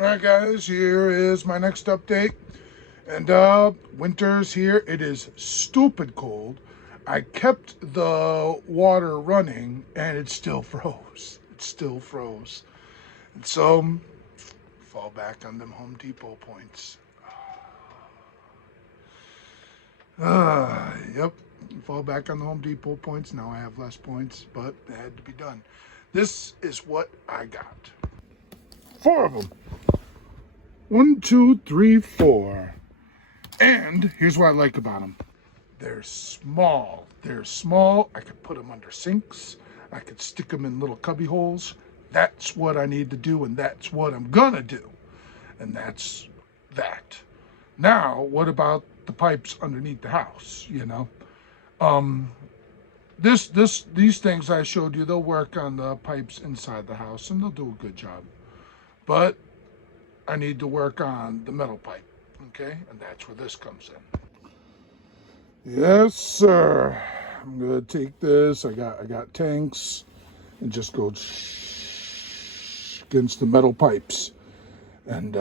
Alright guys, here is my next update. And winter's here. It is stupid cold. I kept the water running and it still froze. It still froze. And so, fall back on them Home Depot points. Yep, fall back on the Home Depot points. Now I have less points, but it had to be done. This is what I got. 4 of them. 1, 2, 3, 4. And here's what I like about them. They're small. They're small. I could put them under sinks. I could stick them in little cubby holes. That's what I need to do, and that's what I'm gonna do. And that's that. Now, what about the pipes underneath the house, you know? These things I showed you, they'll work on the pipes inside the house, and they'll do a good job. But I need to work on the metal pipe, okay? And that's where this comes in. Yes, sir. I'm gonna take this. I got tanks, and just go against the metal pipes, and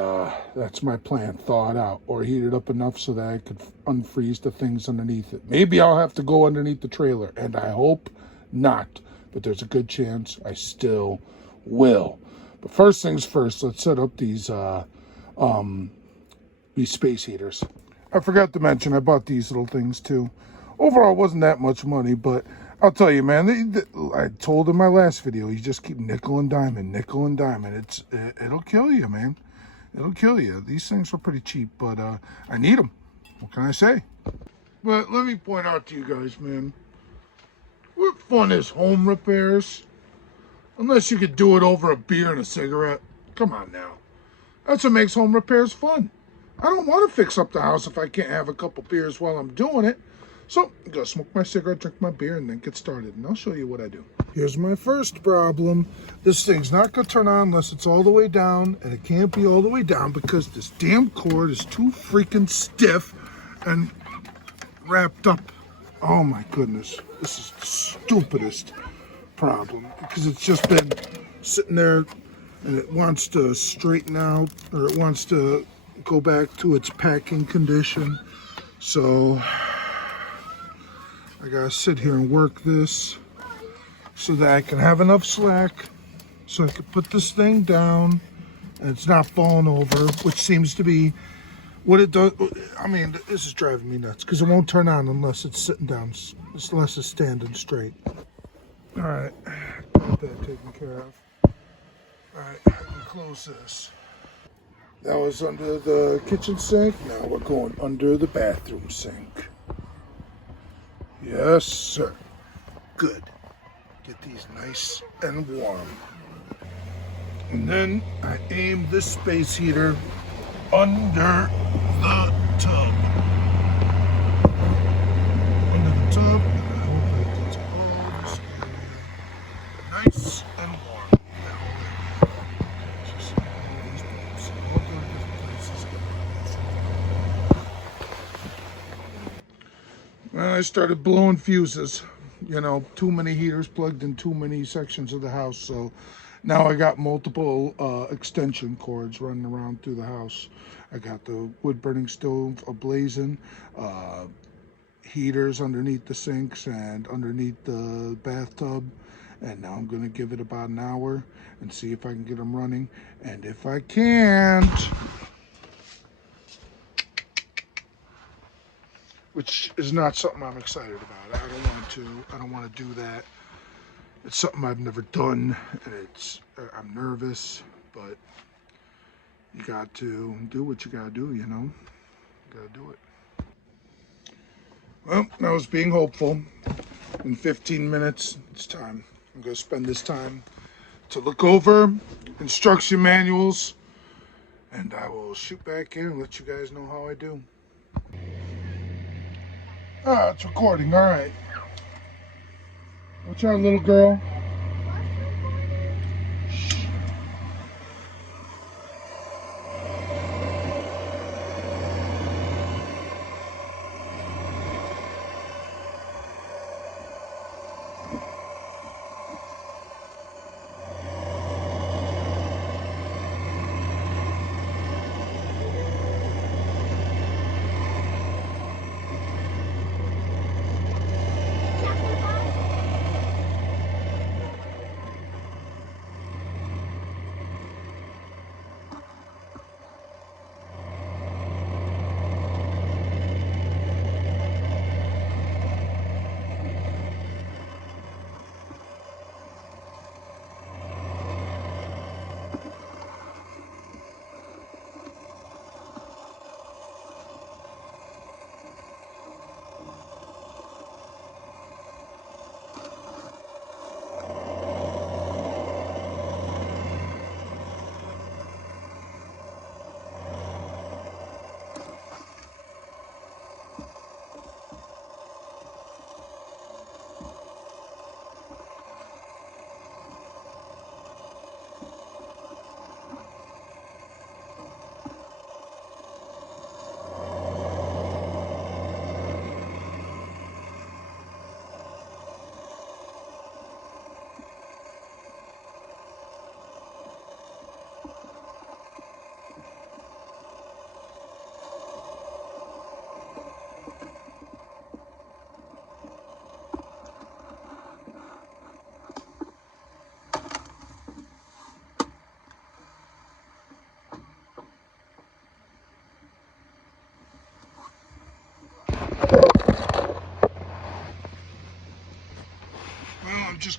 that's my plan. Thaw it out or heat it up enough so that I could unfreeze the things underneath it. Maybe I'll have to go underneath the trailer, and I hope not. But there's a good chance I still will. But first things first, let's set up these space heaters. I forgot to mention I bought these little things too. Overall, it wasn't that much money, but I'll tell you, man. I told in my last video, you just keep nickel and diming, nickel and diming. It'll kill you, man. It'll kill you. These things are pretty cheap, but I need them. What can I say? But let me point out to you guys, man. What fun is home repairs? Unless you could do it over a beer and a cigarette. Come on now. That's what makes home repairs fun. I don't want to fix up the house if I can't have a couple beers while I'm doing it. So, I'm going to smoke my cigarette, drink my beer, and then get started. And I'll show you what I do. Here's my first problem. This thing's not going to turn on unless it's all the way down. And it can't be all the way down because this damn cord is too freaking stiff and wrapped up. Oh my goodness. This is the stupidest problem because it's just been sitting there and it wants to straighten out, or it wants to go back to its packing condition. So I gotta sit here and work this so that I can have enough slack so I can put this thing down and it's not falling over, which seems to be what it does. I mean, this is driving me nuts because it won't turn on unless it's sitting down, unless it's standing straight. All right, got that taken care of. All right, I can close this. That was under the kitchen sink. Now we're going under the bathroom sink. Yes, sir. Good. Get these nice and warm. And then I aim this space heater under the tub. Under the tub. And I hope that gets all this area nice and warm. Just these pipes. All the different places. Well, I started blowing fuses. You know, too many heaters plugged in too many sections of the house. So now I got multiple extension cords running around through the house. I got the wood burning stove ablazing, heaters underneath the sinks and underneath the bathtub. And now I'm going to give it about an hour and see if I can get them running. And if I can't, which is not something I'm excited about. I don't want to do that. It's something I've never done, and I'm nervous, but you got to do what you got to do, you know? Got to do it. Well, I was being hopeful. In 15 minutes, it's time. I'm going to spend this time to look over instruction manuals, and I will shoot back in and let you guys know how I do. Ah, it's recording, all right. Watch out, little girl.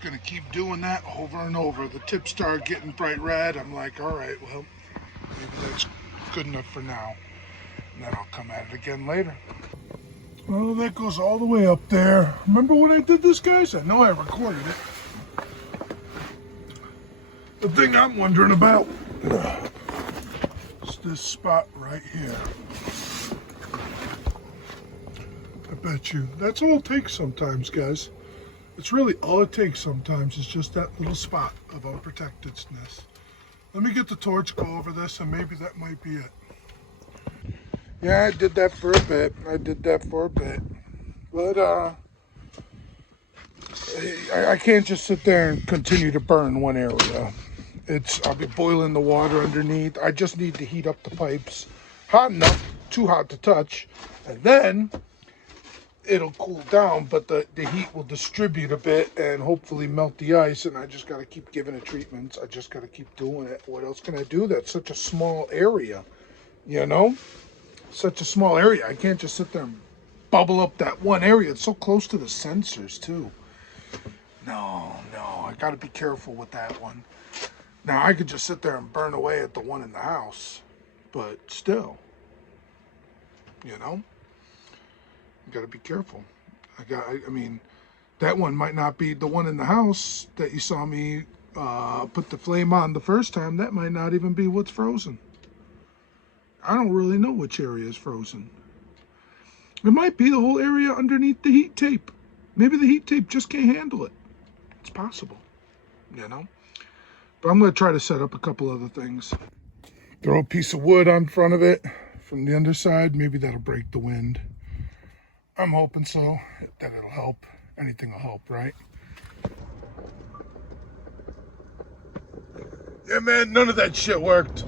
just gonna keep doing that over and over. The tips start getting bright red. I'm like, all right, well, maybe that's good enough for now. And then I'll come at it again later. Well, that goes all the way up there. Remember when I did this, guys? I know I recorded it. The thing I'm wondering about is this spot right here. I bet you that's all it takes sometimes, guys. It's really all it takes sometimes is just that little spot of unprotectedness. Let me get the torch, go over this, and maybe that might be it. Yeah, I did that for a bit. But I can't just sit there and continue to burn one area. I'll be boiling the water underneath. I just need to heat up the pipes hot enough, too hot to touch, and then it'll cool down, but the heat will distribute a bit and hopefully melt the ice, and I just got to keep giving it treatments. I just got to keep doing it. What else can I do? That's such a small area, you know? Such a small area. I can't just sit there and bubble up that one area. It's so close to the sensors, too. No, I got to be careful with that one. Now, I could just sit there and burn away at the one in the house, but still, you know? You got to be careful. I mean, that one might not be the one in the house that you saw me put the flame on the first time. That might not even be what's frozen. I don't really know which area is frozen. It might be the whole area underneath the heat tape. Maybe the heat tape just can't handle it. It's possible, you know? But I'm going to try to set up a couple other things. Throw a piece of wood on front of it from the underside. Maybe that'll break the wind. I'm hoping so, that it'll help. Anything will help, right? Yeah, man, none of that shit worked.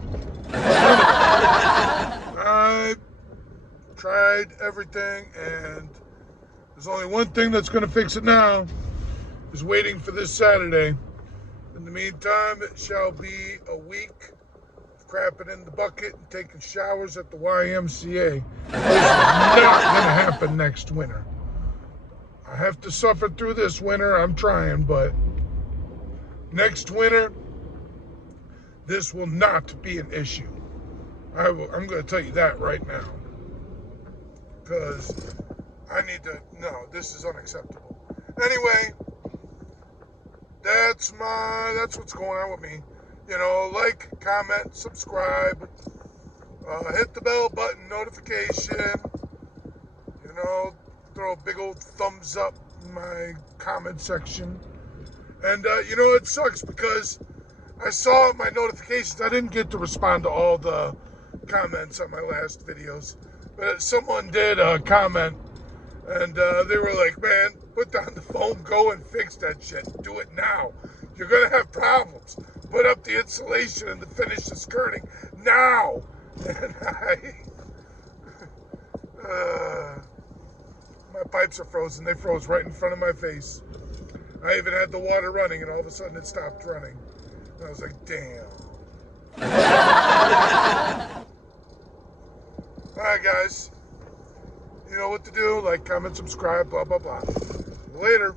I tried everything, and there's only one thing that's going to fix it now, is waiting for this Saturday. In the meantime, it shall be a week of crapping in the bucket and taking showers at the YMCA. This is not going to happen next winter. I have to suffer through this winter. I'm trying, but next winter, this will not be an issue. I'm going to tell you that right now. Because no, this is unacceptable. Anyway, that's what's going on with me. You know, like, comment, subscribe, hit the bell button, notification, you know, throw a big old thumbs up in my comment section. And, you know, it sucks because I saw my notifications. I didn't get to respond to all the comments on my last videos, but someone did comment, and they were like, man, put down the phone, go and fix that shit. Do it now. You're going to have problems. Put up the insulation and finish the skirting now. And my pipes are frozen. They froze right in front of my face. I even had the water running, and all of a sudden it stopped running. And I was like, damn. Alright, guys. You know what to do. Like, comment, subscribe, blah, blah, blah. Later.